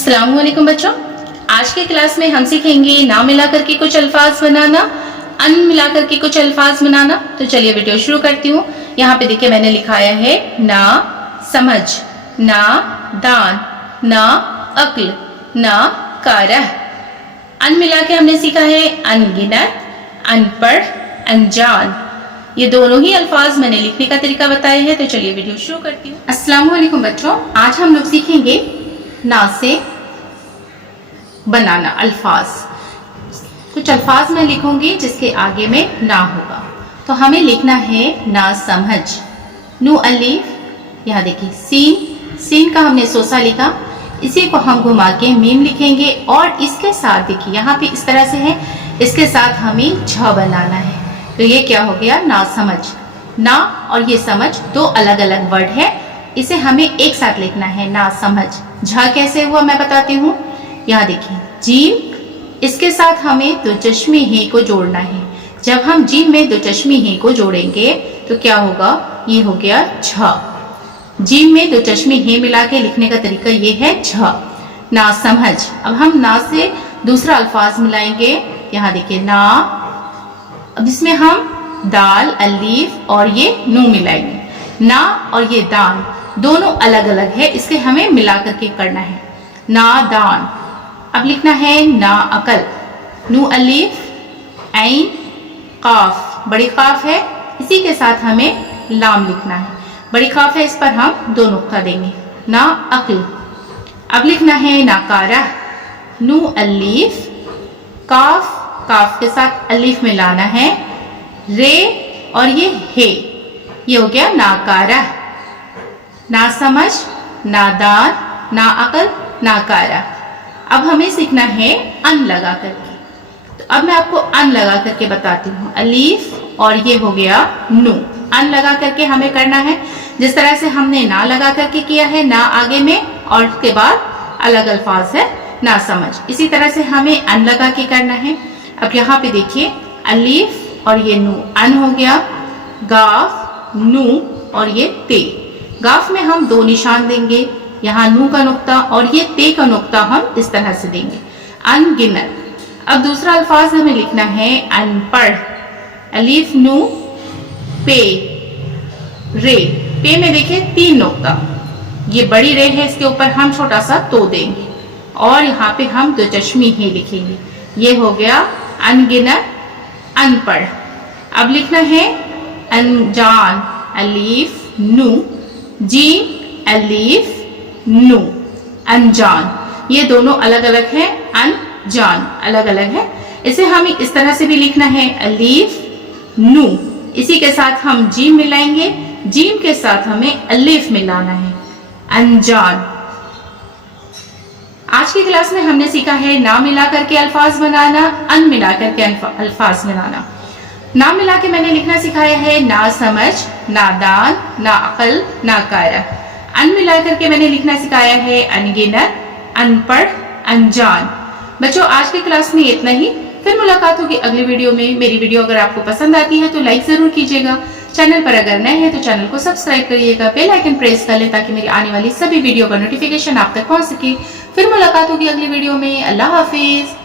अस्सलाम वालेकुम बच्चों, आज के क्लास में हम सीखेंगे ना मिलाकर के कुछ अल्फाज बनाना, अन मिलाकर के कुछ अल्फाज बनाना। तो चलिए वीडियो शुरू करती हूँ। यहाँ पे देखिए मैंने लिखाया है ना समझ, ना दान, ना अक्ल, ना कारह। अन मिला के हमने सीखा है अनगिनत, अनपढ़, अनजान। ये दोनों ही अल्फाज मैंने लिखने का तरीका बताया है। तो चलिए वीडियो शुरू करती हूँ। अस्सलाम वालेकुम बच्चों, आज हम लोग सीखेंगे ना से बनाना अल्फाज। कुछ अल्फाज मैं लिखूंगी जिसके आगे में ना होगा। तो हमें लिखना है ना समझ, नू अलीफ, यहाँ देखिए सीन, सीन का हमने सोसा लिखा, इसी को हम घुमा के मीम लिखेंगे और इसके साथ देखिए यहाँ पे इस तरह से है, इसके साथ हमें झ बनाना है। तो ये क्या हो गया, ना समझ। ना और ये समझ दो अलग अलग वर्ड है, इसे हमें एक साथ लिखना है, ना समझ। झ कैसे हुआ मैं बताती हूँ। यहाँ देखिए जीम, इसके साथ हमें दो चश्मे हे को जोड़ना है। जब हम जीम में दो चश्मे हे को जोड़ेंगे तो क्या होगा, ये हो गया झ। जीम में दो चश्मे हे मिला के लिखने का तरीका ये है झ, ना समझ। अब हम ना से दूसरा अल्फाज मिलाएंगे। यहाँ देखिए ना, अब इसमें हम दाल, अलीफ और ये नू मिलाएंगे। ना और ये दान दोनों अलग अलग है, इसके हमें मिला करके करना है, ना दान। अब लिखना है ना अकल, नू अलीफ, ऐन, काफ, बड़ी काफ है, इसी के साथ हमें लाम लिखना है। बड़ी काफ है, इस पर हम दो नुक्ता देंगे, ना अक्ल। अब लिखना है ना कारह, नू अलीफ, काफ, काफ के साथ अलीफ मिलाना है, रे और ये हे, ये हो गया ना कारह। ना समझ, ना दान, ना अकल, ना कारह। अब हमें सीखना है अन लगा करके। तो अब मैं आपको अन लगा करके बताती हूँ। अलीफ और ये हो गया नू, अन लगा करके हमें करना है। जिस तरह से हमने ना लगा करके किया है, ना आगे में और उसके बाद अलग अल्फाज है ना समझ, इसी तरह से हमें अन लगा के करना है। अब यहाँ पे देखिए अलीफ और ये नू, अन हो गया, गाफ, नू और ये ते। गाफ में हम दो निशान देंगे, यहाँ नू का नुक्ता और ये ते का नुक्ता हम इस तरह से देंगे, अनगिनत। अब दूसरा अल्फाज हमें लिखना है अनपढ़, अलीफ, नू, पे, रे। पे में देखिए तीन नुक्ता, ये बड़ी रे है, इसके ऊपर हम छोटा सा तो देंगे और यहाँ पे हम दो चश्मी ही लिखेंगे। ये हो गया अनगिनत, अनपढ़। अब लिखना है अनजान, अलीफ, नू, जी, अलीफ, नू, अनजान। ये दोनों अलग अलग है, अनजान अलग अलग है। इसे हमें इस तरह से भी लिखना है, अलीफ, नू, इसी के साथ हम जीम मिलाएंगे, जीम के साथ हमें अलीफ मिलाना है, अनजान। आज की क्लास में हमने सीखा है ना मिला करके अल्फाज बनाना, अन मिला करके अल्फाज बनाना। ना मिला के मैंने लिखना सिखाया है ना समझ, ना दान, ना अकल, ना कारह। अन मिला करके मैंने लिखना सिखाया है अनगिनत, अनपढ़, अनजान। बच्चों आज की क्लास में इतना ही, फिर मुलाकात होगी अगली वीडियो में। मेरी वीडियो अगर आपको पसंद आती है तो लाइक जरूर कीजिएगा। चैनल पर अगर नए हैं तो चैनल को सब्सक्राइब करिएगा, बेल आइकन प्रेस कर लें ताकि मेरी आने वाली सभी वीडियो का नोटिफिकेशन आप तक पहुंच सके। फिर मुलाकात होगी अगली वीडियो में। अल्लाह हाफिज।